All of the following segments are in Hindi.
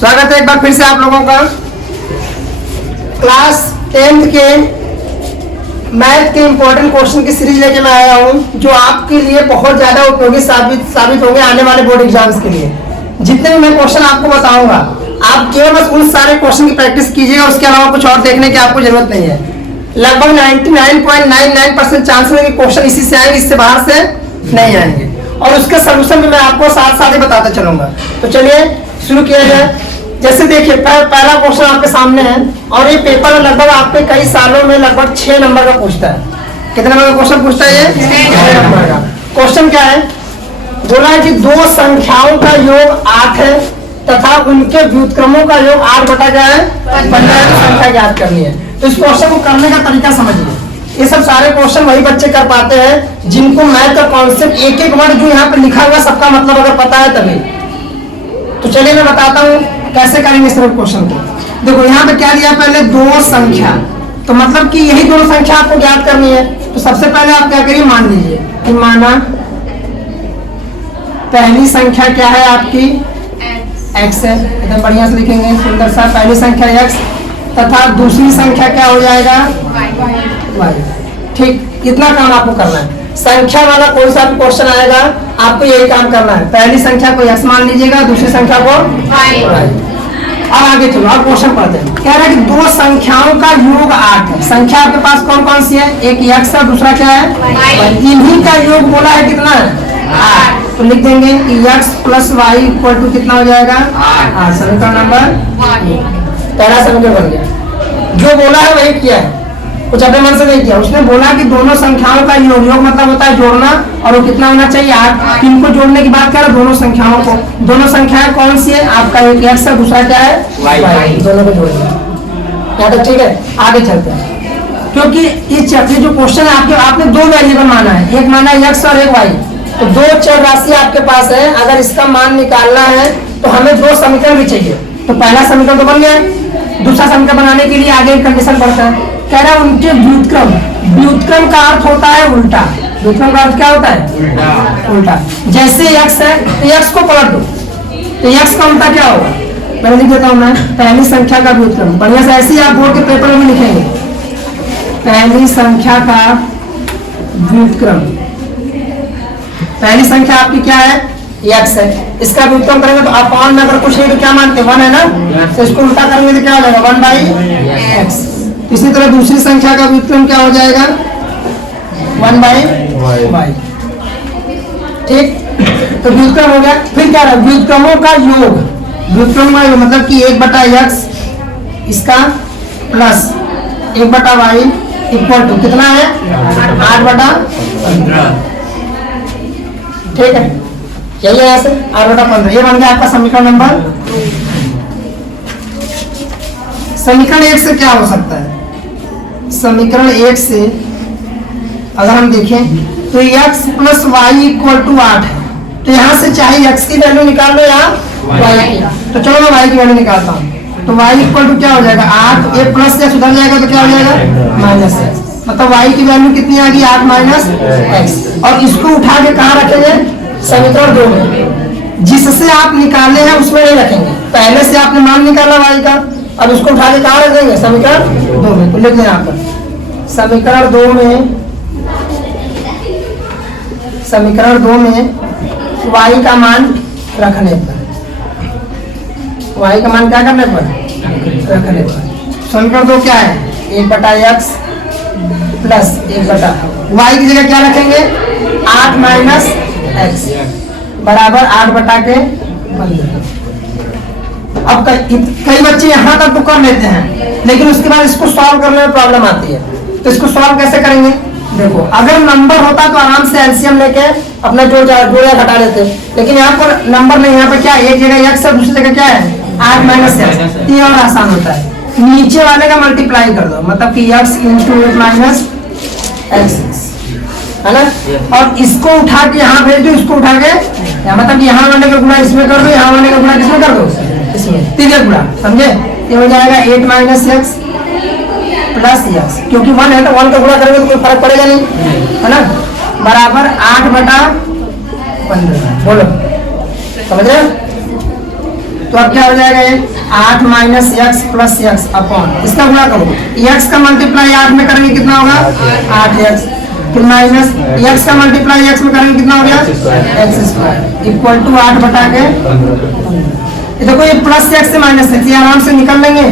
स्वागत है एक बार फिर से आप लोगों का क्लास 10th के मैथ के इंपॉर्टेंट क्वेश्चन की सीरीज लेके मैं आया हूँ, जो आपके लिए बहुत ज्यादा उपयोगी साबित होंगे आने वाले बोर्ड एग्जाम्स के लिए। जितने भी मैं क्वेश्चन आपको बताऊंगा, आप केवल बस उन सारे क्वेश्चन की प्रैक्टिस कीजिएगा, उसके अलावा कुछ और देखने की आपको जरूरत नहीं है। लगभग 99.99% चांसेस है कि क्वेश्चन इसी से आएंगे, इससे बाहर से नहीं आएंगे, और उसके सोल्यूशन भी मैं आपको साथ साथ ही बताते चलूंगा। तो चलिए शुरू किया जाए। जैसे देखिए पहला क्वेश्चन आपके सामने है, और ये पेपर में लगभग आपके कई सालों में लगभग 6 नंबर का पूछता है। कितने नंबर का क्वेश्चन पूछता है ये? 6 नंबर का। क्वेश्चन क्या है? बोला है कि दो संख्याओं का योग 8 है तथा उनके व्युत्क्रमों का योग 8 बटा क्या है? 15 की संख्या ज्ञात करनी है। तो इस क्वेश्चन को करने का तरीका समझिए। ये सब सारे क्वेश्चन वही बच्चे कर पाते हैं जिनको मैथ का कॉन्सेप्ट एक एक वर्ड जो यहाँ पे लिखा हुआ सबका मतलब अगर पता है तभी। तो चलिए मैं बताता हूँ कैसे करेंगे सिर्फ क्वेश्चन को। देखो यहाँ पे क्या दिया, पहले दो संख्या, तो मतलब कि यही दोनों संख्या आपको ज्ञात करनी है। तो सबसे पहले आप क्या करिए, मान लीजिए कि माना पहली संख्या क्या है आपकी? x है। एकदम बढ़िया से लिखेंगे सुंदर सा, पहली संख्या x तथा दूसरी संख्या क्या हो जाएगा? y। ठीक, इतना काम आपको करना है। संख्या वाला कोई सा भी क्वेश्चन आएगा आपको यही काम करना है। पहली संख्या को x मान लीजिएगा, दूसरी संख्या को y। और आगे चलो आप क्वेश्चन पढ़ते हैं। कह रहा है कि दो संख्याओं का योग 8 है। संख्या आपके पास कौन कौन सी है? एक x है, दूसरा क्या है? y। इन्हीं का योग बोला है कितना है? 8। तो लिख देंगे कि x plus y equal to कितना हो जाएगा? 8। समीकरण नंबर पहला समीकरण बन गया। जो बोला है वही किया है, कुछ अपने मन से नहीं किया। उसने बोला कि दोनों संख्याओं का योग, योग मतलब होता है जोड़ना, और वो कितना होना चाहिए? 8। इनको जोड़ने की बात कर, दोनों संख्याओं को। दोनों संख्याएं कौन सी है? आपका एक x है, दूसरा क्या है? y। दोनों को जोड़ दिया। यहाँ तक ठीक है। आगे चलते हैं, क्योंकि इस चैप्टर जो क्वेश्चन है आपने दो वेरिएबल माना है, एक माना है x और एक y। तो दो चर राशि आपके पास है, अगर इसका मान निकालना है तो हमें दो समीकरण भी चाहिए। तो पहला समीकरण तो बन गया, दूसरा समीकरण बनाने के लिए आगे एक कंडीशन पड़ता है। कह रहा है उनके व्युत्क्रम, व्युत्क्रम का अर्थ होता है उल्टा। व्युत्क्रम का अर्थ क्या होता है? उल्टा। जैसे x है तो x को पलट दो, तो x का उल्टा क्या होगा? मैं लिख देता हूं, मैं पहली संख्या का व्युत्क्रम। बढ़िया से ऐसे ही आप बोर्ड के पेपर में लिखेंगे, पहली संख्या का व्युत्क्रम। पहली संख्या आपकी क्या है? x है। इसका व्युत्क्रम करेंगे तो अपॉन में अगर कुछ नहीं तो क्या मानते? 1 है ना, तो इसको उल्टा करेंगे तो क्या हो जाएगा? 1/x। इसी तरह दूसरी संख्या का व्युत्क्रम क्या हो जाएगा? 1/y। ठीक, तो व्युत्क्रम हो गया। फिर क्या है? व्युत्क्रमों का योग। व्युत्क्रम का योग मतलब कि 1/x इसका प्लस 1/y इक्वल टू कितना है? 8/15। ठीक है, यही है ऐसे 8/15। ये बन गया आपका समीकरण नंबर। समीकरण 1 से क्या हो सकता है? समीकरण 1 से अगर हम देखें तो x plus y equal to 8 है। तो यहाँ से चाहे x की वैल्यू निकाल लो या y की। तो चलो मैं y की वैल्यू निकालता हूँ। तो y इक्वल टू क्या हो जाएगा? 8। ये प्लस x उधर जाएगा तो क्या हो जाएगा? Minus x। मतलब y की वैल्यू कितनी आ गई? 8 माइनस x। और इसको उठा के कहाँ रखेंगे? समीकरण 2 में। जिससे आप निकाले हैं उसमें नहीं रखेंगे। पहले से आपने मान निकाला y का, अब इसको उठा के कहाँ रख देंगे? समीकरण 2 में। तो लिख दें यहाँ पर समीकरण 2 में, समीकरण 2 में y का मान रखने पर, y का मान क्या करने पर? रखने पर। समीकरण 2 क्या है? 1/x प्लस 1/y की जगह क्या रखेंगे? 8 माइनस x बराबर 8/15। अब कई बच्चे यहाँ तक तो कर लेते हैं, लेकिन उसके बाद इसको सॉल्व करने में प्रॉब्लम आती है। तो इसको सॉल्व कैसे करेंगे? देखो, अगर नंबर होता तो आराम से एलसीएम लेके अपना जोड़ घटा लेते, लेकिन यहाँ पर नंबर नहीं। यहाँ पर क्या है? एक जगह x है, दूसरी जगह क्या है? 8 माइनस x। ये और आसान होता है, नीचे वाले का मल्टीप्लाई कर दो, मतलब कि x इंटू 8 माइनस x है ना। और इसको उठा के यहाँ भेज दो, इसको उठा के मतलब यहाँ वाले का गुणा इसमें कर दो, यहाँ वाले का गुणा किसमें कर दो? इसमें। तीसरा गुणा, समझे? ये हो जाएगा 8 माइनस x प्लस x, क्योंकि 1 है तो 1 का गुणा करेंगे तो कोई फर्क पड़ेगा नहीं, है ना। बराबर 8/15। बोलो, समझ रहे? तो अब क्या हो जाएगा ये 8 minus x plus x upon इसका गुणा करो, एक्स का मल्टीप्लाई 8 में करेंगे कितना होगा 8x, फिर माइनस एक्स का मल्टीप्लाई एक्स में करेंगे कितना हो गया एक्स स्क्वायर इक्वल टू 8 बटा के देखो ये प्लस एक्स से माइनस एक्स, ये आराम से निकल लेंगे।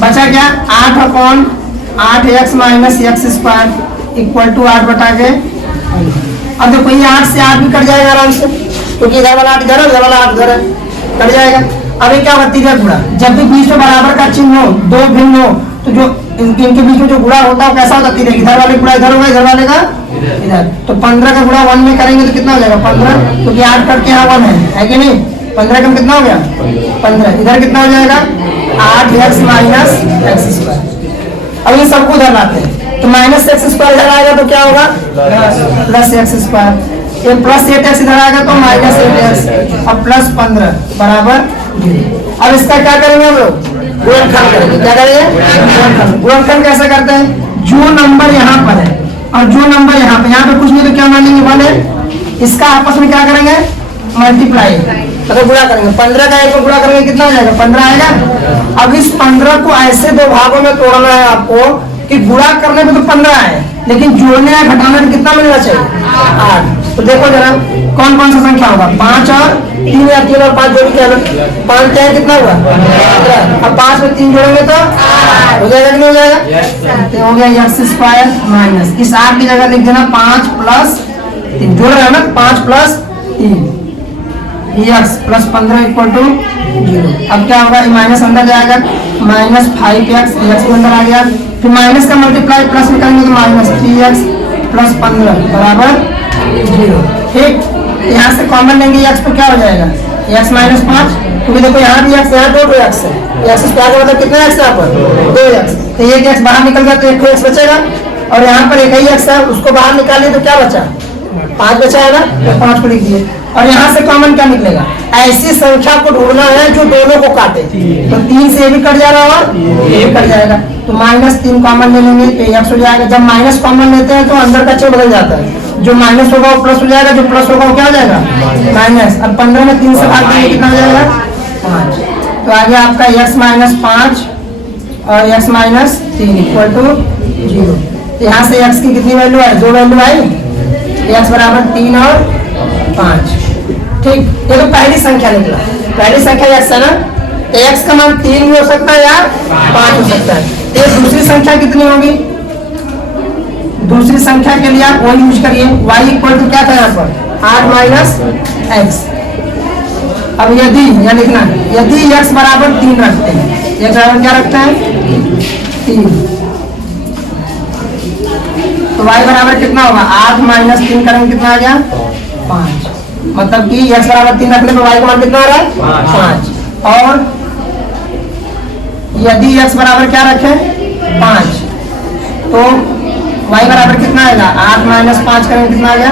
बचा क्या 8 upon 8x minus x square equal to 8 बटा के। अब देखो ये 8 से 8 भी कट जाएगा आराम से, क्योंकि इधर वाला 8 इधर है, उधर वाला 8 उधर है, कट जाएगा। अभी क्या होती है गुणा, जब भी बीच में बराबर का चिन्ह हो, दो भिन्न हो, तो जो इनके बीच में जो गुणा होता है कैसा होता है, इधर वाले गुणा इधर होगा, इधर वाले का इधर। तो 15 का गुणा 1 में करेंगे तो कितना हो जाएगा 15, क्योंकि 8 कट के यहाँ 1 है कि नहीं। 15 का कितना हो गया 15, इधर कितना हो जाएगा 8x माइनस एक्स स्क्वायर। अब ये सबको उधर लाते हैं तो माइनस एक्स स्क्वायर इधर आएगा तो क्या होगा प्लस एक्स स्क्वायर, ये प्लस 8x इधर आएगा तो माइनस 8x, अब प्लस 15 बराबर 0। अब इसका क्या करेंगे हम लोग गुणनखंड करेंगे। क्या करेंगे गुणनखंड कैसे करते हैं, जो नंबर यहाँ पर है और जो नंबर यहाँ पे कुछ नहीं तो क्या मानेंगे 1 है, इसका आपस में क्या करेंगे मल्टीप्लाई, मतलब गुणा करेंगे। 15 का 1 को गुणा करेंगे कितना हो जाएगा 15 आएगा। अब इस 15 को ऐसे दो भागों में तोड़ना है आपको कि गुणा करने में तो 15 है, लेकिन जोड़ने या घटाने में कितना मिलना चाहिए 8। तो देखो जरा कौन कौन सा संख्या होगा 5 और 3 या 3 और 5 जोड़ के 5 क्या कितना हुआ 15। अब 5 में 3 जोड़ेंगे तो हो जाएगा कि नहीं हो जाएगा, तो हो गया एक्स स्क्वायर माइनस इस 8 की जगह लिख देना 5 प्लस 3, जोड़ रहे हैं ना 5 plus 3 x plus 15 equal to 0। अब क्या होगा माइनस अंदर जाएगा माइनस 5x एक्स अंदर आ गया, फिर माइनस का मल्टीप्लाई प्लस में करेंगे तो माइनस 3x प्लस 15 बराबर 0। ठीक, यहाँ से कॉमन लेंगे x तो क्या हो जाएगा x माइनस 5, क्योंकि देखो यहाँ भी x यहाँ 2 x है, x स्क्वायर का मतलब कितना x है यहाँ पर 2x, तो एक x बाहर निकल गया तो एक x बचेगा, और यहाँ पर एक ही x है उसको बाहर निकालिए तो क्या बचा 5 बचा है ना, तो 5 को लिख दिए। और यहाँ से कॉमन क्या निकलेगा, ऐसी संख्या को ढूंढना है जो दोनों को काटे, तो 3 से ये भी कट जा रहा है और ये भी कट जाएगा, तो माइनस 3 कॉमन ले लेंगे तो x हो जाएगा। जब माइनस कॉमन लेते हैं तो अंदर का चिन्ह बदल जाता है, जो माइनस होगा वो प्लस हो जाएगा, जो प्लस होगा वो क्या हो जाएगा माइनस। अब 15 में 3 से भाग देंगे कितना हो जाएगा 5, तो आ गया आपका x माइनस 5 और x माइनस 3 इक्वल टू 0। यहाँ से x की कितनी वैल्यू है, 2 वैल्यू आई, x बराबर 3 और 5। ठीक, ये तो पहली संख्या निकला, पहली संख्या x है ना, तो x का मान 3 भी हो सकता है या 5 हो सकता है। ये दूसरी संख्या कितनी होगी, दूसरी संख्या के लिए आप वही यूज करिए, y इक्वल टू क्या था यहाँ पर 8 माइनस एक्स। अब यदि यह लिखना है, यदि x बराबर 3 रखते हैं, x बराबर क्या रखते हैं 3, तो y बराबर कितना होगा 8 माइनस 3 करेंगे कितना आ गया 5, मतलब कि x बराबर 3 रखने पर y का मान कितना आ रहा है 5। और यदि x बराबर क्या रखे 5 तो y बराबर कितना आएगा 8 माइनस 5 करेंगे कितना आ गया,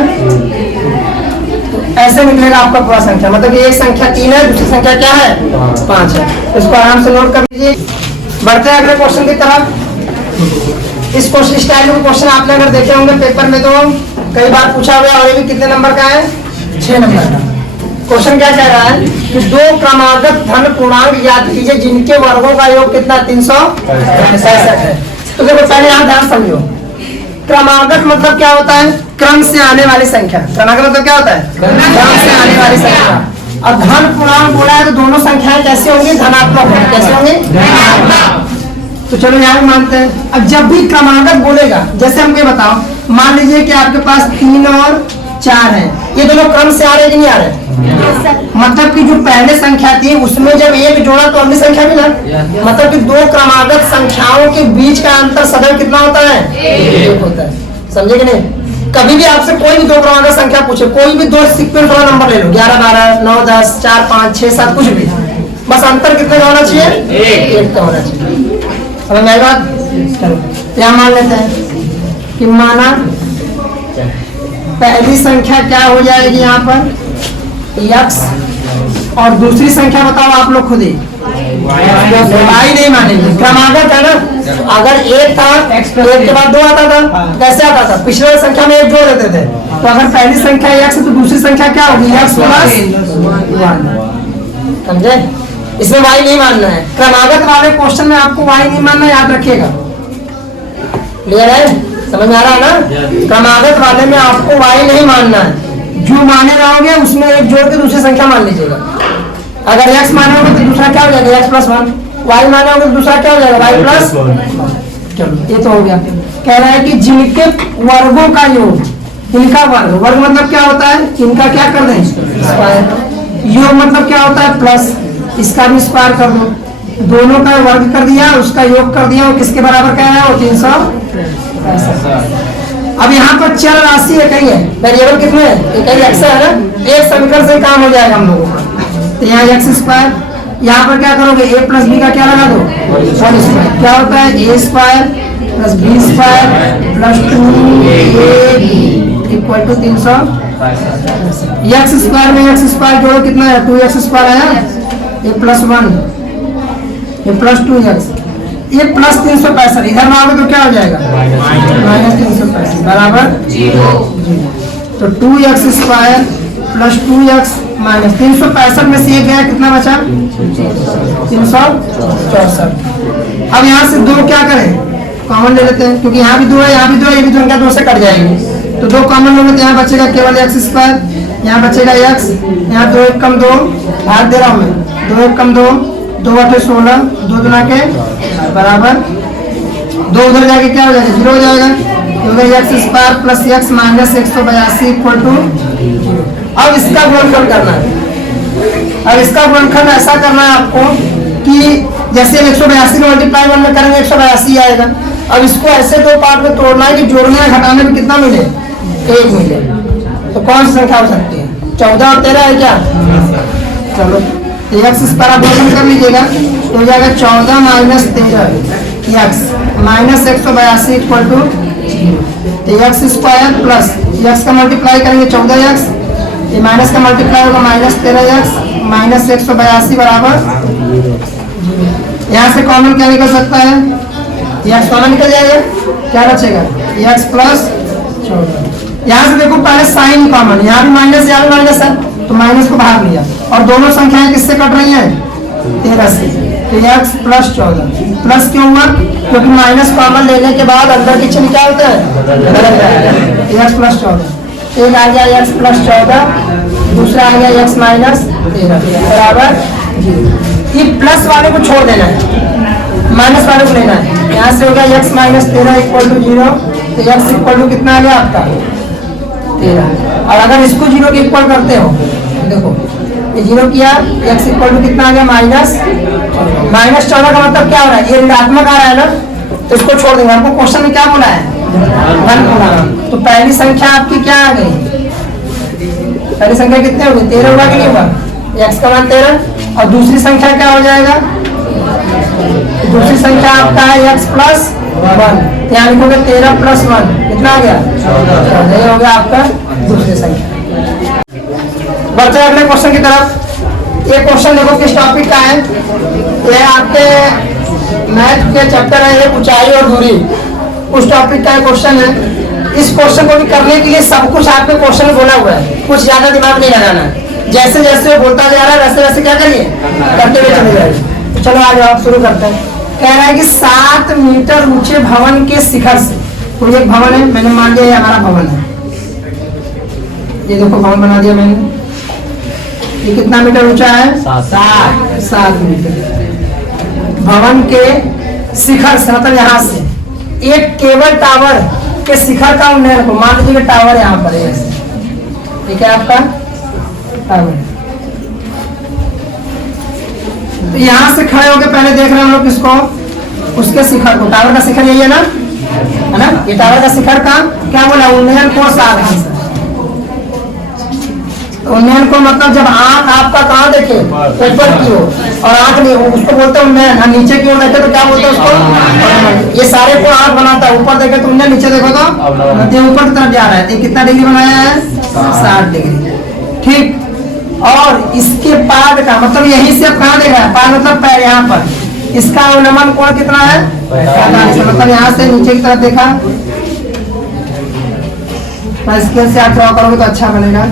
तो ऐसे निकलेगा आपका पूरा संख्या, मतलब कि एक संख्या 3 है दूसरी संख्या क्या है 5 है। इसको आराम से नोट कर लीजिए। बढ़ते हैं अगले क्वेश्चन की तरफ। इस क्वेश्चन स्टाइल में क्वेश्चन आपने अगर देखे होंगे पेपर में तो कई बार पूछा हुआ, और ये भी कितने नंबर का है 6 नंबर का। क्वेश्चन क्या कह रहा है कि 2 क्रमागत धन पूर्णांक याद कीजिए जिनके वर्गों का योग कितना 365 है। तो देखो पहले यहाँ ध्यान समझो, क्रमागत मतलब क्या होता है क्रम से आने वाली संख्या, क्रमागत मतलब क्या होता है क्रम से आने वाली संख्या। और धन पूर्णांक बोला है तो दोनों संख्याएं कैसे होंगी धनात्मक होंगी, कैसे होंगी। तो चलो यहाँ भी मानते हैं। अब जब भी क्रमागत बोलेगा, जैसे हमको ये बताओ, मान लीजिए कि आपके पास 3 और 4 है, ये दोनों क्रम से आ रहे कि नहीं आ रहे, मतलब कि जो पहले संख्या थी उसमें जब एक जोड़ा तो अगली संख्या भी ना, मतलब कि 2 क्रमागत संख्याओं के बीच का अंतर सदैव कितना होता है 1 होता है, समझे कि नहीं। कभी भी आपसे कोई भी 2 क्रमागत संख्या पूछे, कोई भी 2 सीक्वेंस वाला नंबर ले लो, 11 12 9 10 4 5 6 7 कुछ भी, बस अंतर कितने का होना चाहिए 1 का होना चाहिए। अब मेरी बात चलो क्या मान लेते हैं कि माना पहली संख्या क्या हो जाएगी यहाँ पर x, और दूसरी संख्या बताओ आप लोग खुद ही, y नहीं मानेंगे, क्रमागत है ना। अगर 1 था तो 1 के बाद 2 आता था, कैसे आता था पिछले संख्या में 1 जोड़ देते थे, तो अगर पहली संख्या x है तो दूसरी संख्या क्या होगी x प्लस 1। समझे? इसमें y नहीं मानना है। क्रमागत वाले क्वेश्चन में आपको y नहीं मानना, याद रखिएगा। क्लियर है? समझ में आ रहा है ना? क्रमागत वाले में आपको y नहीं मानना है। जो माने रहोगे उसमें एक जोड़ के दूसरी संख्या मान लीजिएगा। अगर x मानोगे तो दूसरा क्या हो जाएगा? x plus 1। y मानोगे तो दूसरा क्या हो जाएगा? y plus. चलो ये तो हो गया। कह रहा है कि जिनके वर्गों का योग, इनका वर्ग, वर्ग मतलब क्या होता है? इनका क्या कर दें? स्क्वायर। योग मतलब क्या होता है? प्लस। इसका भी स्क्वायर कर दो। दोनों का वर्ग कर दिया, उसका योग कर दिया, वो किसके बराबर कह रहा है? वो 365। अब यहाँ पर चर राशि एक ही है, वेरिएबल कितने हैं? एक ही x है ना। एक समीकरण से काम हो जाएगा हम लोगों का। तो यहाँ x स्क्वायर, यहाँ पर क्या करोगे? a प्लस बी का क्या लगा दो? Whole square. क्या होता है? a square plus b square plus 2ab equal to 365। x square में x स्क्वायर जोड़ो, कितना है? 2x स्क्वायर आया, a plus 1, a plus 2x, ये प्लस 365। इधर में आओगे तो क्या हो जाएगा? माइनस 365 बराबर 0। तो 2x square plus 2x minus 365 में से एक गया, कितना बचा? 364। अब यहाँ से दो क्या करें? कॉमन ले लेते हैं, क्योंकि यहाँ भी दो है, यहाँ भी दो है, ये भी दो, इनका 2 से कट जाएगी। तो 2 कॉमन लोगे तो यहाँ बचेगा केवल x स्क्वायर, यहाँ बचेगा x, यहाँ 2 1 कम 2, भाग दे रहा हूँ मैं, 2 1 कम 2, 2 8 16, 2 गुना के बराबर 2, उधर जाके क्या हो जाएगा? 0 हो जाएगा। तो x square plus x minus 182 equal to 0। अब इसका गुणनखंड करना है। अब इसका गुणनखंड ऐसा करना है आपको कि जैसे 182 को मल्टीप्लाई 1 में करेंगे 182 आएगा। अब इसको ऐसे दो पार्ट में तोड़ना है कि जोड़ने या घटाने में कितना मिले? 1 मिले। तो कौन सी संख्या हो सकती है? 14 और 13 है क्या? चलो x पर आप गुणन कर लीजिएगा, तो हो जाएगा 14 minus 13 x minus 182 equal to x square plus x का मल्टीप्लाई करेंगे 14x, ये माइनस का मल्टीप्लाई होगा माइनस 13x माइनस 182 बराबर। यहाँ से कॉमन क्या निकल सकता है? x कॉमन निकल जाएगा, क्या बचेगा? x plus 14। यहाँ से देखो पहले साइन कॉमन, यहाँ भी माइनस, यहाँ भी माइनस है, तो माइनस को भाग लिया और दोनों संख्याएं किससे कट रही हैं? 13 से। तो x प्लस 14 प्लस क्यों हुआ? क्योंकि माइनस कॉमन लेने के बाद अंदर के चिन्ह क्या होता है? x plus 14। एक आ गया x प्लस 14, दूसरा आ गया x माइनस 13 बराबर 0। ये प्लस वाले को छोड़ देना है, माइनस वाले को लेना है। यहाँ से हो गया x माइनस 13 इक्वल टू 0। तो x इक्वल टू कितना आ गया आपका? 13। और अगर इसको 0 के इक्वल करते हो, देखो ये 0 किया, x इक्वल टू कितना आ गया? माइनस 14 का मतलब क्या हो रहा है? ये ऋणात्मक आ रहा है ना, तो इसको छोड़ देंगे। आपको क्वेश्चन में क्या बोला है? धन बोला। तो पहली संख्या आपकी क्या आ गई? पहली संख्या कितने होगी? 13 होगा कि नहीं होगा? x का मान 13। और दूसरी संख्या क्या हो जाएगा? दूसरी संख्या आपका है x प्लस 1। यहाँ लिखोगे 13 प्लस 1 कितना आ गया? 14। ये हो गया आपका दूसरी संख्या। बढ़ते हैं अगले क्वेश्चन की तरफ। ये क्वेश्चन देखो किस टॉपिक का है? ये आपके मैथ के चैप्टर है, ये ऊंचाई और दूरी, उस टॉपिक का क्वेश्चन है। इस क्वेश्चन को भी करने के लिए सब कुछ आपके क्वेश्चन में बोला हुआ है, कुछ ज्यादा दिमाग नहीं लगाना है। जैसे जैसे बोलता जा रहा है वैसे वैसे क्या करिए? करते हुए चले जाइए। चलो आज आप शुरू करते हैं। कह रहा है कि 7 मीटर ऊंचे भवन के शिखर से, कोई एक भवन है, मैंने मान लिया ये हमारा भवन है। ये देखो भवन बना दिया मैंने। ये कितना मीटर ऊंचा है? 7 मीटर। भवन के शिखर से मतलब यहाँ से एक केबल टावर के शिखर का उन्नयन को, मान लीजिए टावर यहाँ पर है, ठीक है आपका टावर। तो यहाँ से खड़े होकर पहले देख रहे हैं हम लोग किसको? उसके शिखर को। टावर का शिखर यही है ना, है ना? ये टावर का शिखर का क्या बोला? उन्नयन को 7। उन्नयन को मतलब जब आंख आपका कहाँ देखे? ऊपर की ओर, और आंख नहीं, उसको बोलते हैं उन्नयन। हाँ, नीचे की ओर देखे तो क्या बोलते हैं उसको? ये सारे को आंख बनाता है। ऊपर देखे तो उन्नयन, नीचे देखो तो मध्य ऊपर की तरफ जा रहा है। तो कितना डिग्री बनाया है? 60 डिग्री। ठीक। और इसके पाद का मतलब यहीं से अब कहाँ देख रहा है? पाद मतलब पैर, यहाँ पर इसका अवनमन कोण कितना है? 45। मतलब यहाँ से नीचे की तरफ देखा। स्केल से आप ड्रॉ करोगे तो अच्छा बनेगा।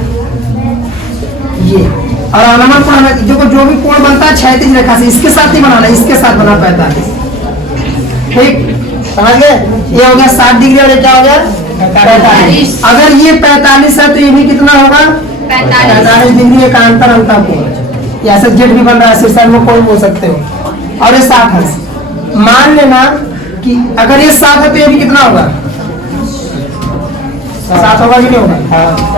ये और अनमन कोण हमें देखो जो भी कोण बनता है क्षैतिज रेखा से, इसके साथ नहीं बनाना, इसके साथ बना 45। ठीक, समझ गए? ये हो गया 60 डिग्री और ये क्या हो गया 45। अगर ये 45 है तो ये भी कितना होगा 45 डिग्री। एक अंतर अंतर कोण, ऐसे जेड भी बन रहा है, शीर्षक में कोई बोल सकते हो। और ये 60 है। मान लेना कि अगर ये 7 है तो ये भी कितना होगा 7 होगा कि नहीं होगा।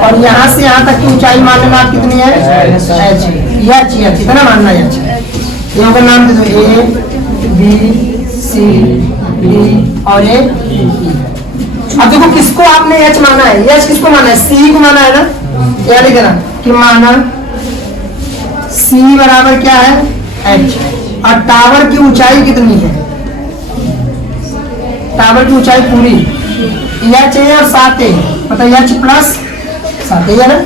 और यहाँ से यहाँ तक की ऊंचाई मान लेना आप कितनी है h, कितना मानना है h। ये होगा, नाम दे दो A B C D और A E। अब देखो किसको आपने h माना है, h किसको माना है C को माना है ना। क्या लिख देना कि माना C बराबर क्या है h। और टावर की ऊंचाई कितनी है, टावर की ऊंचाई पूरी h है और 7 है, मतलब h प्लस 7 है ना।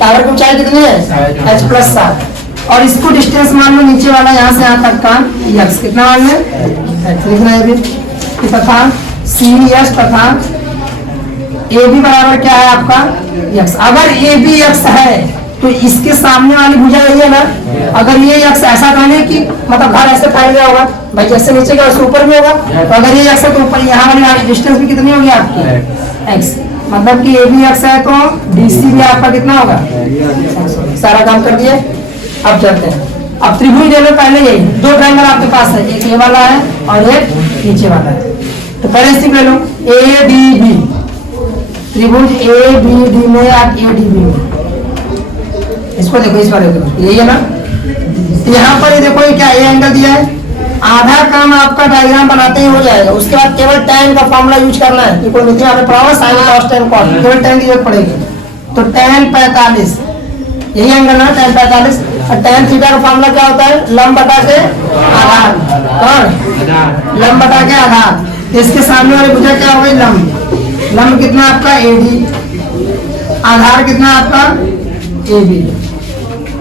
टावर की ऊंचाई कितनी है h प्लस 7। और इसको डिस्टेंस मान लो नीचे वाला यहाँ से यहाँ तक का x कितना मान लें h लिखना है भी। तथा सी एस तथा ए बी बराबर क्या है आपका x। अगर ए बी x है तो इसके सामने वाली भुजा यही है ना। अगर ये x ऐसा कहने कि मतलब घर ऐसे फैल गया होगा भाई, जैसे नीचे का वैसे ऊपर में होगा। तो अगर ये x है तो ऊपर यहाँ वाली डिस्टेंस भी कितनी होगी आपकी x, मतलब कि ए बी x है तो डी सी भी आपका कितना होगा। सारा काम कर दिए। अब चलते हैं, अब त्रिभुज ले लो पहले। यही 2 ट्रायंगल आपके पास है, एक ये वाला है और एक नीचे वाला है। तो पहले स्टिक ले लो ए डी बी, त्रिभुज ए बी डी में आप ए डी बी में इसको देखो, इस वाले को यही है ना। यहाँ पर ये देखो ये क्या ए एंगल दिया है। आधा काम आपका डायग्राम बनाते ही हो जाएगा, उसके बाद केवल tan का फॉर्मूला यूज करना है। कोई मित्र आपने पढ़ा होगा sin cos tan cos, केवल tan की जरूरत पड़ेगी। तो tan 45 यही एंगल ना tan 45। और tan थीटा का फॉर्मूला क्या होता है लंब बटा के आधार। कौन लंब बटा के आधार। इसके सामने वाली भुजा क्या होगी लंब। लंब कितना आपका एडी, आधार कितना आपका ए बी।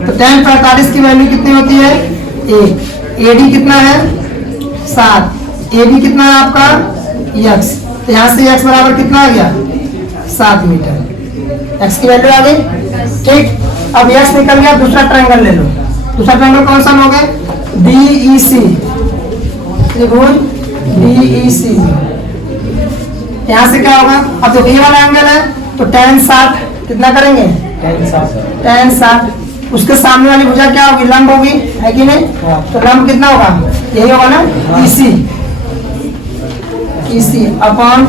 तो tan 45 की वैल्यू कितनी होती है 1। एडी कितना है 7, ए बी कितना है आपका x। तो यहाँ से x बराबर कितना आ गया 7 मीटर, x की वैल्यू आ गई। ठीक, अब x निकल गया। दूसरा ट्रायंगल ले लो। दूसरा ट्रायंगल कौन सा होगा DEC, त्रिभुज DEC। यहाँ से क्या होगा, अब जो ये वाला एंगल है तो tan 60 कितना करेंगे tan 60। उसके सामने वाली भुजा क्या होगी लंब होगी, है कि नहीं। तो लंब कितना होगा यही होगा ना EC, EC अपॉन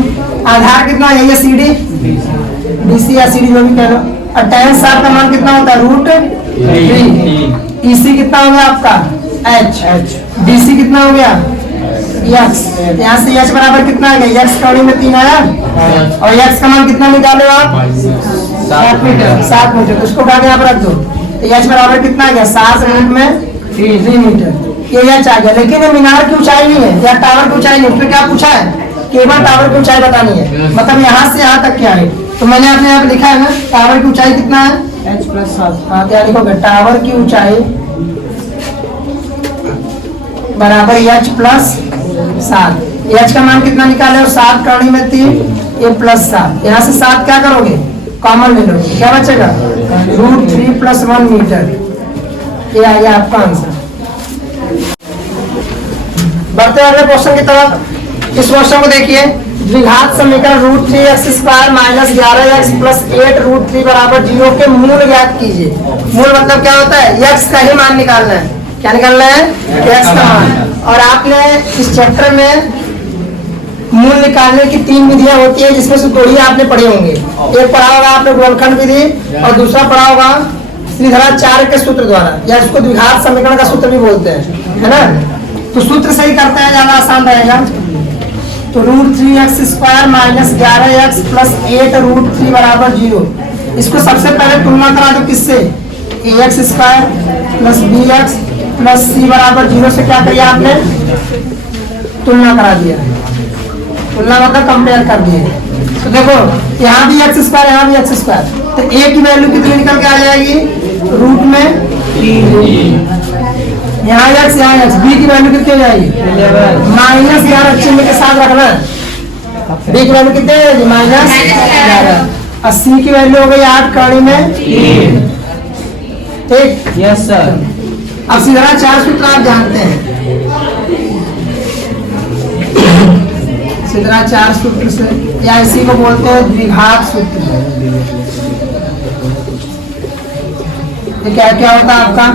आधार कितना यही है CD, BC या CD जो भी कह लो। और tan 60 का मान कितना होता है √3। EC कितना हो गया आपका H, DC कितना हो गया x। यहाँ से h बराबर कितना आ गया x कौड़ी में 3 आया और x का मान कितना निकाले आप 7 मीटर। 7 मीटर तो उसको उठा के यहाँ पर रख दो। h बराबर कितना आ गया 7 यूनिट में 3 मीटर। ये h आ गया। लेकिन ये मीनार की ऊंचाई नहीं है या टावर की ऊंचाई नहीं, उसमें क्या पूछा है केवल टावर की ऊंचाई बतानी है, मतलब यहाँ से यहाँ तक क्या है। तो मैंने अपने यहाँ पे लिखा है ना टावर की ऊंचाई कितना है h प्लस 7। हाँ क्या लिखोगे टावर की ऊंचाई बराबर h प्लस 7। h का मान कितना निकाले हो 7 कौड़ी में 3 ये प्लस 7। यहाँ से 7 क्या करोगे कॉमन ले लो, क्या बचेगा √3 + 1 मीटर। ये आ गया आपका आंसर। बढ़ते अगले क्वेश्चन की तरफ। इस क्वेश्चन को देखिए, द्विघात समीकरण √3x² - 11x + 8 √3 बराबर 0 के मूल ज्ञात कीजिए। मूल मतलब क्या होता है x का ही मान निकालना है। क्या निकालना है x का मान। और आपने इस चैप्टर में मूल निकालने की 3 विधियां होती है, जिसमें से 2 ही आपने पढ़े होंगे। एक पढ़ा होगा आपने गुणनखंड विधि और दूसरा पढ़ा होगा श्रीधराचार्य के सूत्र द्वारा, या इसको द्विघात समीकरण का सूत्र भी बोलते हैं, है ना। तो सूत्र सही करते हैं ज्यादा आसान रहेगा। तो √3x² - 11x + 8 √3 बराबर 0। इसको सबसे पहले तुलना करा दो किससे ax² + bx + c बराबर 0 से। क्या किया आपने तुलना करा दिया। तुलना मतलब कंपेयर कर दिए। तो देखो यहाँ भी x² यहाँ भी x², तो a की वैल्यू कितनी निकल के आ जाएगी रूट में 3। यहाँ x यहाँ x, b की वैल्यू कितनी हो जाएगी माइनस 11 चिन्ह के साथ रखना। b की वैल्यू कितनी हो जाएगी -11 और c की वैल्यू हो गई 8 कौड़ी में 3। ठीक, यस सर। अब सीधा चार सूत्र आप जानते हैं, सीधा चार सूत्र से, या इसी को बोलते हैं द्विघात सूत्र। ये क्या क्या होता है आपका,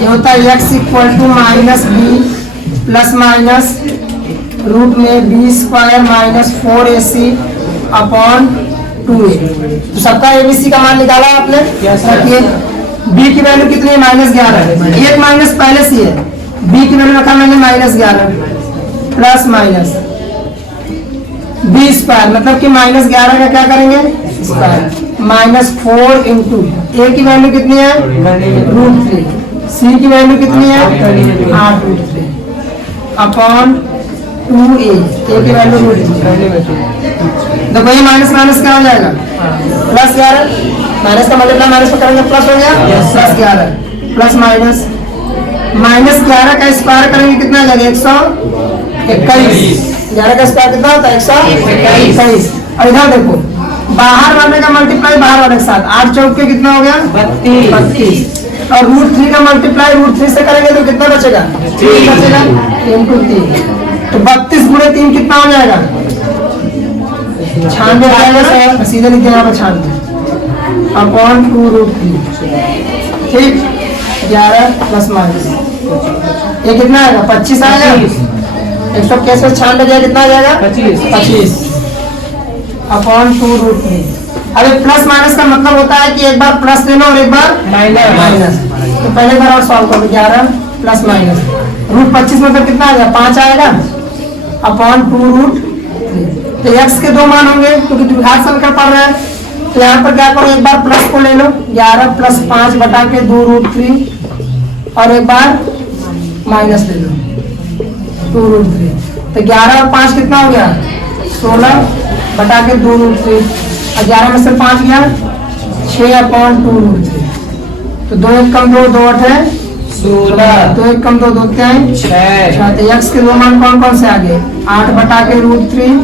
ये होता है x equal to minus B plus minus root में B square minus 4ac upon 2a। तो सबका एबीसी का मान निकाला आपने। रखिए b की वैल्यू कितनी है, -11, एक माइनस पहले से है, b की वैल्यू रखा मैंने -11 प्लस माइनस बी स्क्वायर, मतलब कि -11 का क्या करेंगे स्क्वायर, -4 इंटू ए की वैल्यू कितनी है √3, सी की वैल्यू कितनी है 8√3 अपॉन 2a, ए की वैल्यू √3। देखो ये माइनस माइनस क्या हो जाएगा, +11, माइनस का मल्टीप्लाई माइनस में करेंगे प्लस हो गया, +11 प्लस माइनस -11 का स्क्वायर करेंगे कितना आ जाएगा 121, 11 का स्क्वायर कितना होता है 121। और इधर देखो बाहर वाले का मल्टीप्लाई बाहर वाले के साथ, 8 चौक के कितना हो गया 32, और √3 का मल्टीप्लाई √3 से करेंगे तो कितना बचेगा 3 बचेगा, 3 तो 32 गुणे 3 कितना हो जाएगा 96 आएगा सर, सीधे लिख देना 96 अपॉन 2√3। ठीक, 11 प्लस माइनस ये कितना आएगा 25 आएगा, 196 जाएगा कितना आ जाएगा 25 अपॉन 2√3। अब प्लस माइनस का मतलब होता है कि एक बार प्लस लेना और एक बार माइनस। तो पहले बार और सॉल्व करो, 11 प्लस माइनस √25 मतलब कितना आएगा 5 आएगा अपॉन 2√3। तो x के 2 मान होंगे क्योंकि द्विघात समीकरण पढ़ रहा है, तो यहाँ पर क्या करो एक बार प्लस को ले लो, 11 प्लस 5 बटा के 2√3 और एक बार माइनस ले लो 2√3। तो 11 और 5 कितना हो गया 16 बटा के 2√3, और 11 में से 5 गया 6 अपॉन 2√3। तो 2 1 कम 2 2 8 है 16, 2 1 कम 2 2 क्या है 6। तो x के 2 मान कौन कौन से आ गए 8 बटा के √3,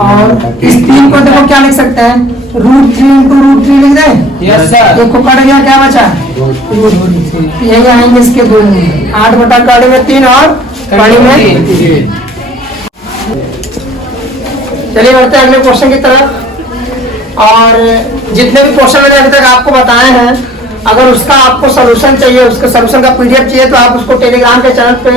और इस 3 को देखो क्या लिख सकते हैं √3 इंटू √3 लिख दें, यस सर। एक को कट गया क्या बचा √3, यही आएंगे इसके 2 में, 8 बटा कड़ी में 3 और कड़ी में 3। चलिए बढ़ते हैं अगले क्वेश्चन की तरफ। और जितने भी क्वेश्चन मैंने अभी तक आपको बताए हैं, अगर उसका आपको सॉल्यूशन चाहिए, उसके सॉल्यूशन का पीडीएफ चाहिए, तो आप उसको टेलीग्राम के चैनल पे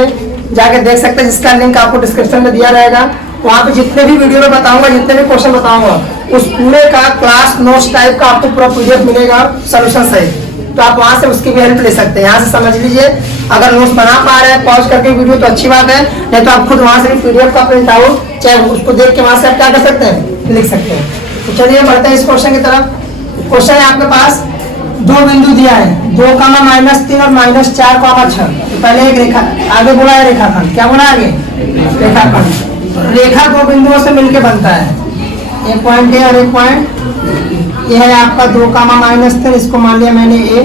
जाके देख सकते हैं, जिसका लिंक आपको डिस्क्रिप्शन में दिया रहेगा। वहाँ पे जितने भी वीडियो में बताऊंगा, जितने भी क्वेश्चन बताऊंगा, उस पूरे का क्लास नोट्स टाइप का आपको पूरा पीडीएफ मिलेगा सॉल्यूशन सहित। तो आप वहाँ से उसकी भी हेल्प ले सकते हैं, यहाँ से समझ लीजिए। अगर नोट्स बना पा रहे हैं पॉज करके वीडियो तो अच्छी बात है, नहीं तो आप खुद वहाँ से भी पीडीएफ का प्रिंट आउट चाहे उसको देख के वहाँ से आप क्या कर सकते हैं लिख सकते हैं। तो चलिए बढ़ते हैं इस क्वेश्चन की तरफ। क्वेश्चन है आपके पास 2 बिंदु दिया है, 2, -3 और -4, 6। तो पहले एक रेखा आगे बोला है रेखाखंड, क्या बोला आगे रेखाखंड। रेखा 2 बिंदुओं से मिलकर बनता है, एक पॉइंट ए और एक पॉइंट ये है आपका 2, -3, इसको मान लिया मैंने ए,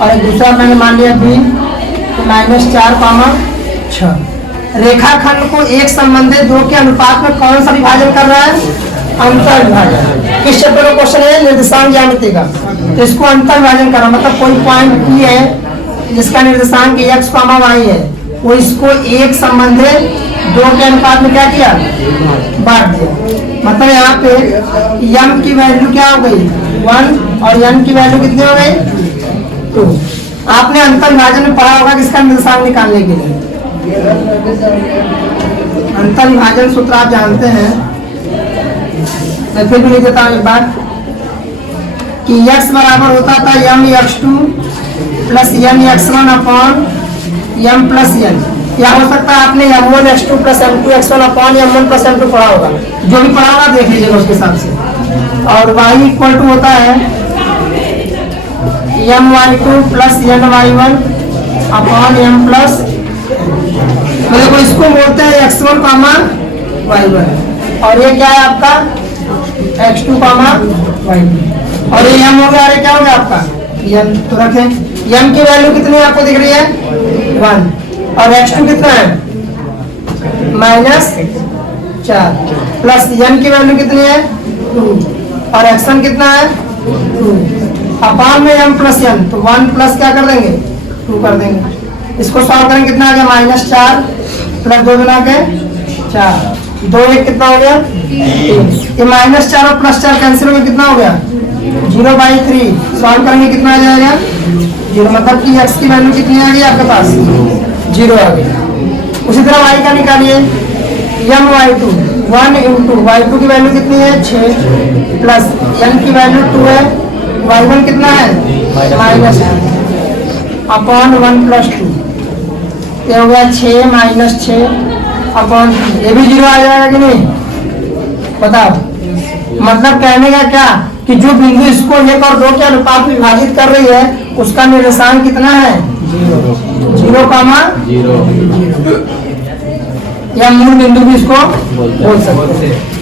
और एक दूसरा मैंने मान लिया बी, तो -4, 6। रेखाखंड को एक संबंधित 2 के अनुपात में कौन सा विभाजन कर रहा है अंतर विभाजन। किस चैप्टर का क्वेश्चन है निर्देशांक ज्यामिति का, तो इसको अंतर विभाजन करना मतलब कोई पॉइंट पी है जिसका निर्देशांक x, y है, वो इसको एक संबंधित 2 के अनुपात में क्या किया बांट दिया। मतलब यहाँ पे m की वैल्यू क्या हो गई 1 और n की वैल्यू कितनी हो गई 2। आपने अंतर विभाजन में पढ़ा होगा कि इसका निर्देशांक निकालने के लिए अंतर विभाजन सूत्र आप जानते हैं, मैं फिर भी लिख देता हूँ एक बार कि x बराबर होता था mx2 plus mx1 upon m plus n, या हो सकता है आपने m1x2 plus m2x1 upon m1 plus m2 पढ़ा होगा, जो भी पढ़ा होगा देख लीजिएगा उसके हिसाब से। और y इक्वल टू होता है my2 plus ny1 upon m plus, देखो इसको बोलते हैं x1, y1, और ये क्या है आपका x2, y2, और ये m हो गया, अरे क्या हो गया आपका m। तो रखें m की वैल्यू कितनी आपको दिख रही है 1, और x2 कितना है -4, प्लस n की वैल्यू कितनी है 2, और x1 कितना है 2। अपान में m प्लस n, तो 1 प्लस क्या कर देंगे 2 कर देंगे। इसको सॉल्व करेंगे कितना आ गया -4 प्लस 2 गुना के 4, 2 1 कितना हो गया 3। ये -4 और +4 कैंसिल होकर कितना हो गया 0/3। सॉल्व करेंगे कितना आ जाएगा 0, मतलब कि x की वैल्यू कितनी आ गई आपके पास 0 आ गई। उसी तरह y का निकालिए my2 1 इंटू y2 की वैल्यू कितनी है 6 प्लस n की वैल्यू 2 है, y1 कितना है -2 अपॉन 1 + 2, ये हो गया 6 - 6 अपॉन, ये भी 0 आ जाएगा कि नहीं बताओ। मतलब कहने का क्या कि जो बिंदु इसको 1 और 2 के अनुपात विभाजित कर रही है उसका निर्देशांक कितना है 0, 0 या मूल बिंदु भी इसको बोल सकते हैं।